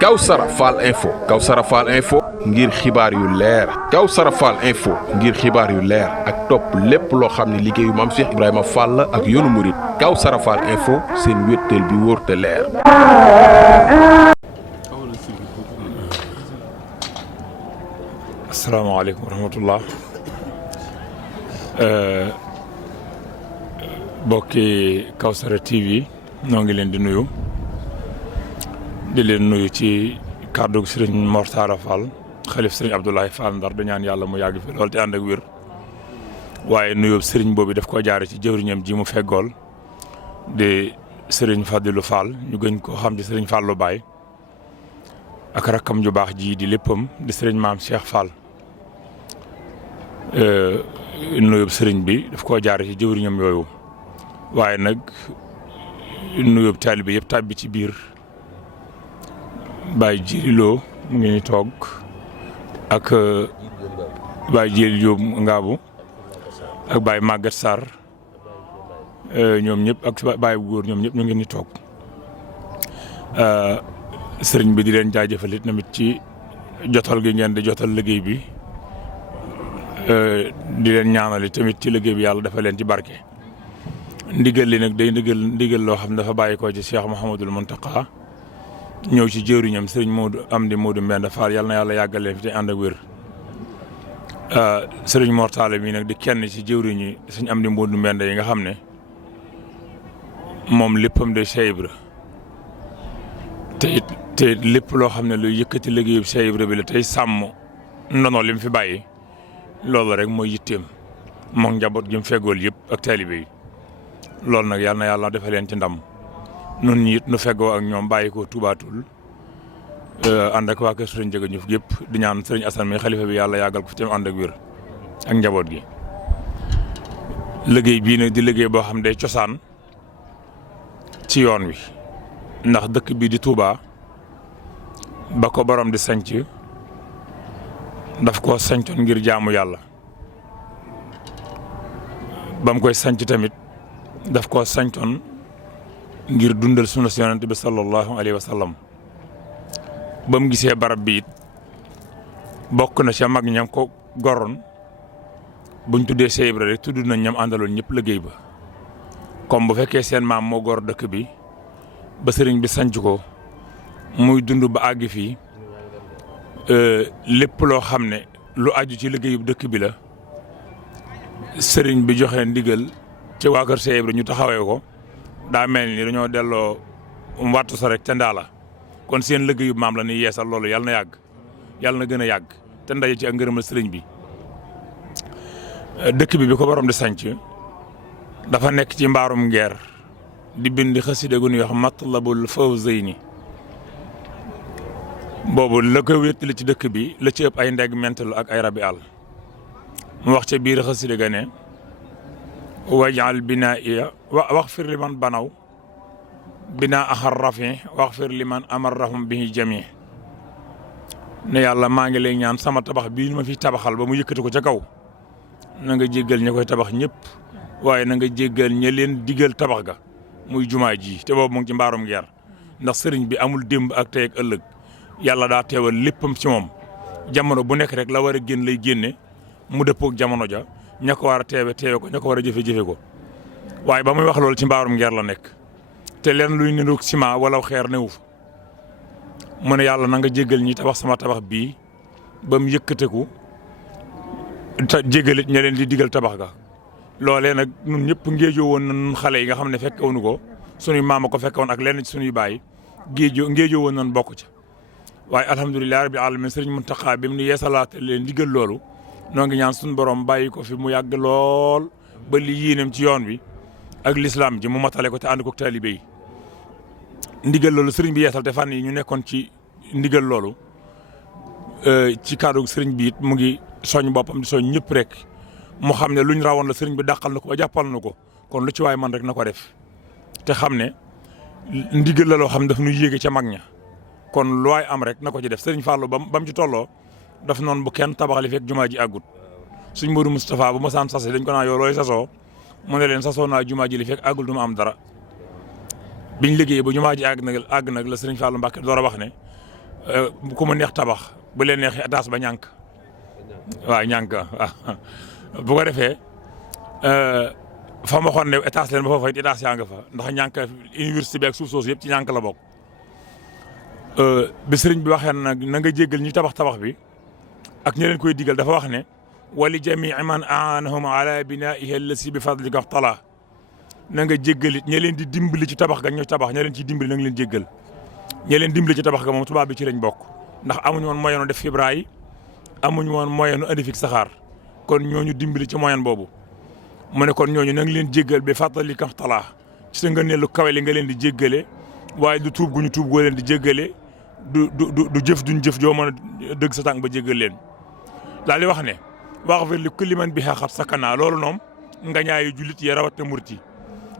Kawsara Fall Info ngir xibaar yu leer Kawsara Fall Info ngir xibaar yu leer ak topp lépp loo xam ne liggéeyu Maam Cheikh Ibrahima Fall ak yoonu murit Kawsara Fall Info seen wéttal bi wóor te leer. asalaamaaleykum wa rahmatullah bokki Kawsara TV ñoo ngi leen di nuyu ci kàddu sëriñ Mor Talla Fall xalif sëriñ Abdoulaye Fall Ndar di ñaan yàlla mu yàgg fi lool te ànd ak wér waaye nuyoo sëriñ boobu daf koo jaare ci jëwriñam ji mu feggool di sëriñ Fadilou Fall ñu gën koo xam ci sëriñ Fallou Baye ak rakkam ju baax ji di léppam di sëriñ Maam Cheikh Fall nuyoo sëriñ bi daf koo jaare ci jëwriñam yooyu waaye nag nuyoo taalibe yëpp tàbbi ci biir Baye Djili Lo mu ngi ni toog ak Baye Djili Diop Ngaabu ak Baye Maguette Sarr ñoom ñëpp ak Baye bu góor ñoom ñëpp ñu ngi ni toog sëriñ bi di leen jaajëfal it tamit ci jotal gi ngeen di jotal liggéey bi di leen ñaanal tamit ci liggéey bi yàlla dafa leen ci barke. ndigal li nag day ndigal loo xam ne dafa bàyyi ko ci Cheikh Mouhamadul Mountakha ñëw ci jëwriñam sëriñ Modou Mbenda Fall yàlla na yàlla yàggal leen fi te ànd ak wér sëriñ Mor Talla mi nag di kenn ci jëwriñi sëriñ Amdi Modou Mbenda yi nga xam ne moom léppam de Cheikh Ibra te lépp loo xam ne luy yëkkati liggéeyu Cheikh Ibra bi la tey sàmm ndono li mu fi bàyyi loolu rek mooy yitteem moom njaboot gi mu feggool yëpp ak taalibe yi loolu nag yàlla na yàlla defal leen ci ndam nun ñi it nu feggoo ak ñoom bàyyi ko tubaatul ànd ak waa kër sëriñ Jëga Ñuf gépp di ñaan sëriñ Asan mi xalifa bi yàlla yàggal ko fi tam ànd ak wér ak njaboot gi liggéey bii nag di liggéey boo xam day cosaan ci yoon wi ndax dëkk bii di Touba ba ko borom di sanc daf koo sancoon ngir jaamu yàlla ba mu koy sanc tamit daf koo sancoon ngir dundal sunna si yonent bi sallallahu alayhi wa sallam ba mu gisee barab bi it bokk na ca mag ñam ko goroon buñ tuddee Cheikh Ibra rek tudd nañ ñam àndaloon ñëpp liggéey ba comme bu fekkee seen maam moo gor dëkk bi ba sëriñ bi sanc ko muy dund ba àgg fii lépp loo xam ne lu aju ci liggéeyu dëkk bi la sëriñ bi joxe ndigal ci waa kër Cheikh Ibra ñu taxawee ko daa mel ni dañoo delloo wattu sa rek ca ndaala kon seen liggéeyu maam la ni yeesal loolu yàlla na yàgg yàlla na gën a yàgg te ndaje ci ak ngërëmal sëriñ bi dëkk bi ko borom di sanc dafa nekk ci mbaarum ngeer di bind xasida gu ñuy wax Matlabul Fawzayni boobu la ko wéttali ci dëkk bi la ci ëpp ay ndeg mentalu ak ay rabi àll mu wax ca biir xasida ga ne wajal binaa iya waxfir li man banaw binaa axar rafi waxfir li man amarrahum bihi jami ne yàlla maa ngi lay ñaan sama tabax bii ma fi tabaxal ba mu yëkkati ko ca kaw na nga jéggal ña koy tabax ñëpp waaye na nga jéggal ña leen digal tabax ga muy jumaa ji te boobu mu ngi ci mbaarum ngeer ndax sëriñ bi amul démb ak tey ak ëllëg yàlla daa teewal léppam ci moom jamono bu nekk rek la war a génn lay génne mu dëppook jamono ja ña ko war a teewe ko ña ko war a jëfe ko waaye ba muy wax loolu ci mbaarum ngeer la nekk te leen luy niroog ciment wala xeer newu fa mu ne yàlla na nga jéggal ñi tabax sama tabax bii ba mu yëkkateku te jéggalit ña leen di digal tabax ga loolee nag ñun ñëpp ngéejoo woon na ñun xale yi nga xam ne fekkewuñu ko sunuy maama ko fekkewoon ak lenn ci sunuy baay ngéejoo woon nañ bokk ca waaye alhamdulilah rabbil alamin sëriñ Muntaxa bi mu ni yeesalaate leen digal loolu noo ngi ñaan suñu borom bàyyi ko fi mu yàgg lool ba li yéenam ci yoon wi ak lislaam ji mu matale ko te ànd ko taalibe yi ndigal loolu sëriñ bi yeesal te fan yi ñu nekkoon ci ndigal loolu ci kàddu sëriñ bi it mu ngi soñ boppam di soñ ñëpp rek mu xam ne luñ rawoon la sëriñ bi dàqal na ko ba jàppal na ko kon lu ci waay man rek na ko def te xam ne ndigal la loo xam ne daf ñu yéege ca mag ña kon lu waay am rek na ko ci def sëriñ Fallou ba mu ci tolloo daf noonu bu kenn tabaxali fekk jumaa ji àggut suñ Modou Moustapha bu ma saan sase dañ ko naa yow looy sasoo mu ne leen sasoo naa jumaa ji li fekk àggul du ma am dara biñ liggéey ba jumaa ji àgg nag la Sëriñ Fallou Mbacké door a wax ne ku mu neex tabax bu leen neexee étage ba ñànk waaw ñànk bu ko defee fa ma waxoon ne étage leen ba foofa it étage yaa nga fa ndax ñànk université bi ak suuf soosu yëpp ci ñànk la bokk bi sëriñ bi waxee nag na nga jéggal ñu tabax bi ak ñi leen koy digal dafa wax ne wali jamii man aanahum ala binaihi allasi bi fadlika tala na nga jéggal it ña leen di dimbali ci tabax ga ñu tabax ña leen ciy dimbali na nga leen jéggal ña leen dimbali ci tabax ga moom tubaab bi ci lañ bokk ndax amuñu woon moyen def fibra yi amuñu woon moyen andi fi saxaar kon ñooñu dimbali ci moyen boobu mu ne kon ñooñu na nga leen jéggal bi fadlika tala ci sa ngëneelu kawe li nga leen di jéggale waaye du tuub gu ñu tuub goo leen di jéggale du jëf duñ jëf joo mën a dëgg sa tànk ba jéggal leen daal di wax ne waxfir li kulli man bihaa xat sakana loolu noom nga ñaayu jullit yi rawat na murit yi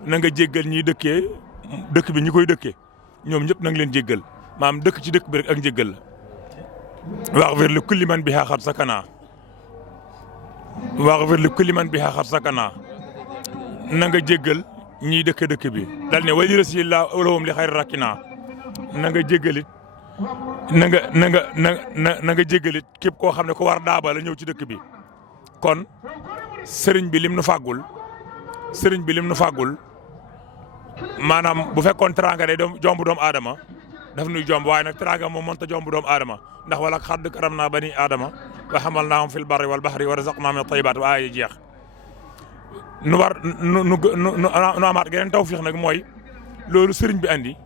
na nga jéggal ñiy dëkk bi ñi koy dëkkee ñoom ñëpp na nga leen jéggal maam dëkk ci dëkk bi rek ak njéggal la waxfir li kulli man bihaa xat sakana waxfir li kulli man bihaa xat sakana na nga jéggal ñiy dëkk bi dal ne wali rasulillah ulawum li xayri rakkina na nga jéggalit na nga jéggalit képp koo xam ne ko war daaba la ñëw ci dëkk bi kon sëriñ bi lim nu fàggul maanaam bu fekkoon teraanga day jomb doomu aadama daf nuy jomb waaye nag teraanga moom mënta jomb doomu aadama ndax wala xadd karam naa bani aadama wa hamalnaahum fil barri wal bahri wa razaqnaahum min tayyibaat wa aaya jeex nu war nu amaat geneen tawfiix nag mooy loolu sëriñ bi andi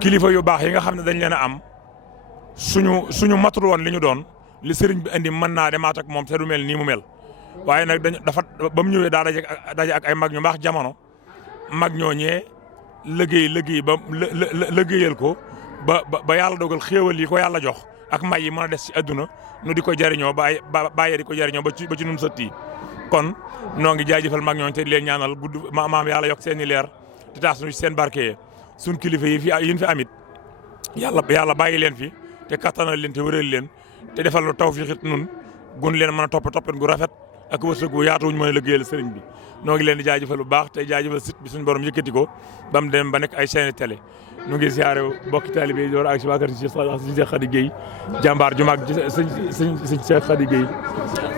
kilifa yu baax yi nga xam ne dañ leen a am suñu matul woon li ñu doon li sëriñ bi andi mën naa demaat ak moom te du mel nii mu mel waaye nag dafa ba mu ñëwee daa daje ak ay mag ñu baax jamono mag ñooñee liggéey ba liggéeyal ko ba yàlla dogal xéewal yi ko yàlla jox ak may yi mën a des ci adduna nu di ko jariñoo bàyyee di ko jariñoo ba ci nun sët yi kon noo ngi jaajëfal mag ñooñu te di leen ñaanal gudd maam yàlla yokk seen i leer te taas nu ci seen barke suñ kilifa yi fi amit yàlla bàyyi leen fi te kattanal leen te wëral leen te defal lu tawfiixit nun gun leen mën a toppin gu rafet ak wërsëg gu yaatu wuñ mën a liggéeyal sëriñ bi noo ngi leen di jaajëfal bu baax te jaajëfal site bi suñu borom yëkkati ko ba mu dem ba nekk ay chaîne télé nu ngi siyaare bokki taalibe yi door ak si waa kër si Cheikh Khady Gueye jàmbaar ju mag sëñ Cheikh Khady Gueye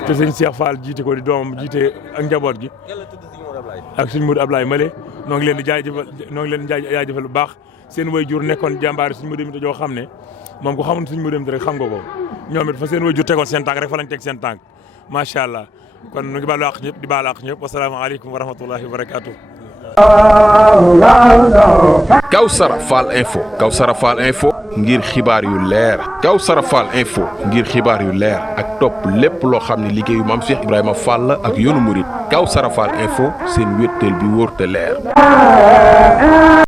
te sëñ Cheikh Fall jiite ko di doomam jiite ak njaboot gi ak sëñ Modou Ablaye Male noo ngi leen di jaajëfal bu baax seen waajur nekkoon jàmbaar suñu Modou joo xam ne moom ko xamul suñu Modou rek xam nga ko ñoom it fa seen waajur tegoon seen tànk rek fa lañ teg seen tànk macha allah kon nu ngi baalu àq ñëpp di baalu àq ñëpp wasalaamaaleykum wa rahmatullahi wa barakaatu. Kawsara Fall info ngir xibaar yu leer Kawsara Fall info ngir xibaar yu leer ak topp lépp loo xam ne liggéeyu Maam Cheikh Ibrahima Fall ak yoonu murit Kawsara Fall info seen wéttal bi wóor te leer